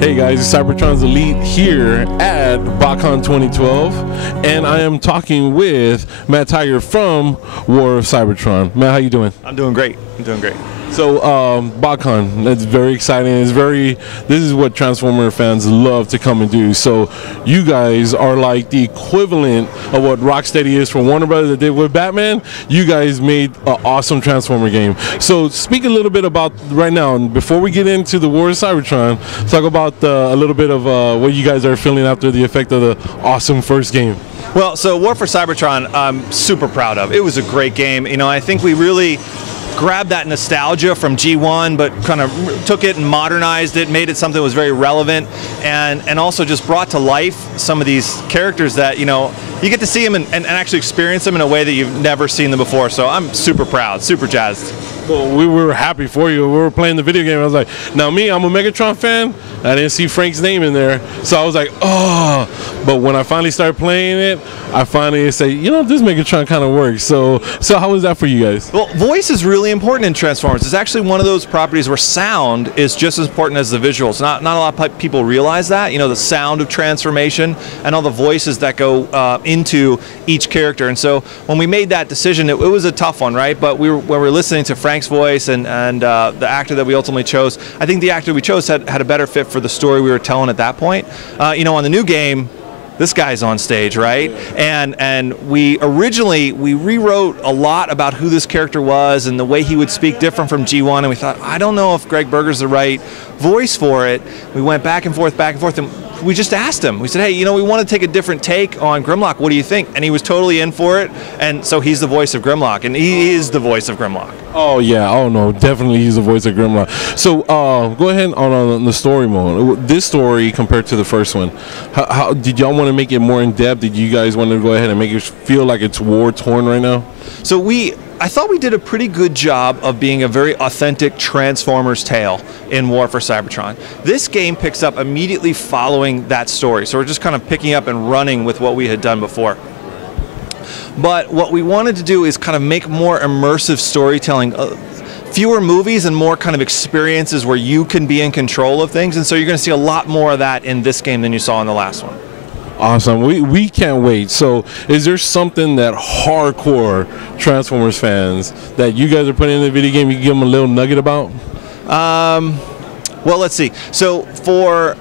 Hey guys, it's CYBERTRONZELITE here at Botcon 2012, and I am talking with Matt Tieger from War of Cybertron. Matt, how you doing? I'm doing great. I'm doing great. So, Botcon, that's very exciting. This is what Transformer fans love to come and do. So, you guys are like the equivalent of what Rocksteady is for Warner Brothers that did with Batman. You guys made an awesome Transformer game. So, speak a little bit about right now, and before we get into the War of Cybertron, talk about a little bit of what you guys are feeling after the effect of the awesome first game. Well, so War for Cybertron, I'm super proud of. It was a great game. You know, I think we really grabbed that nostalgia from G1, but kind of took it and modernized it, made it something that was very relevant, and also just brought to life some of these characters that, you know, you get to see them and actually experience them in a way that you've never seen them before. So I'm super proud, super jazzed. Well, we were happy for you. We were playing the video game. I was like, now me, I'm a Megatron fan. I didn't see Frank's name in there. So I was like, oh. But when I finally started playing it, I finally say, you know, this Megatron kind of works. So how was that for you guys? Well, voice is really important in Transformers. It's actually one of those properties where sound is just as important as the visuals. Not a lot of people realize that. You know, the sound of transformation and all the voices that go into each character. And so when we made that decision, it was a tough one, right? But when we were listening to Frank's voice and the actor that we ultimately chose, I think the actor we chose had a better fit for the story we were telling at that point. You know, on the new game, this guy's on stage, right? And we rewrote a lot about who this character was and the way he would speak different from G1, and we thought, I don't know if Greg Berger's the right voice for it. We went back and forth, and we just asked him. We said, hey, you know, we want to take a different take on Grimlock. What do you think? And he was totally in for it, and so he's the voice of Grimlock, and he is the voice of Grimlock. Oh yeah, oh no, definitely he's the voice of Grimlock. So go ahead on the story mode. This story compared to the first one, how did y'all want to make it more in depth? Did you guys want to go ahead and make it feel like it's war torn right now? So I thought we did a pretty good job of being a very authentic Transformers tale in War for Cybertron. This game picks up immediately following that story, so we're just kind of picking up and running with what we had done before. But what we wanted to do is kind of make more immersive storytelling, fewer movies and more kind of experiences where you can be in control of things, and so you're going to see a lot more of that in this game than you saw in the last one. Awesome. We can't wait. So is there something that hardcore Transformers fans that you guys are putting in the video game you can give them a little nugget about? Well, let's see. So for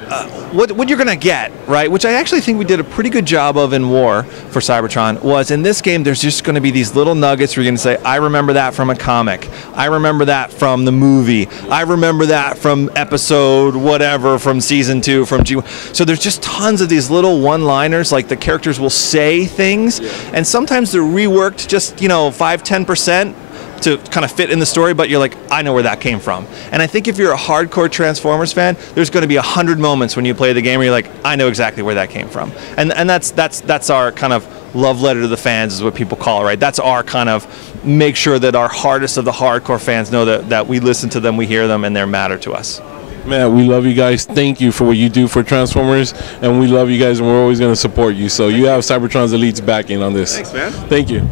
what you're going to get, right, which I actually think we did a pretty good job of in War for Cybertron, was in this game there's just going to be these little nuggets where you're going to say, I remember that from a comic. I remember that from the movie. I remember that from episode whatever, from season 2, from G1. So there's just tons of these little one-liners, like the characters will say things, and sometimes they're reworked just, you know, 5–10%. To kind of fit in the story, but you're like, I know where that came from. And I think if you're a hardcore Transformers fan, there's going to be 100 moments when you play the game where you're like, I know exactly where that came from. And that's our kind of love letter to the fans, is what people call it, right? That's our kind of make sure that our hardest of the hardcore fans know that we listen to them, we hear them, and they matter to us. Man, we love you guys. Thank you for what you do for Transformers, and we love you guys, and we're always going to support you. So you have CYBERTRONZELITE's backing on this. Thanks, man. Thank you.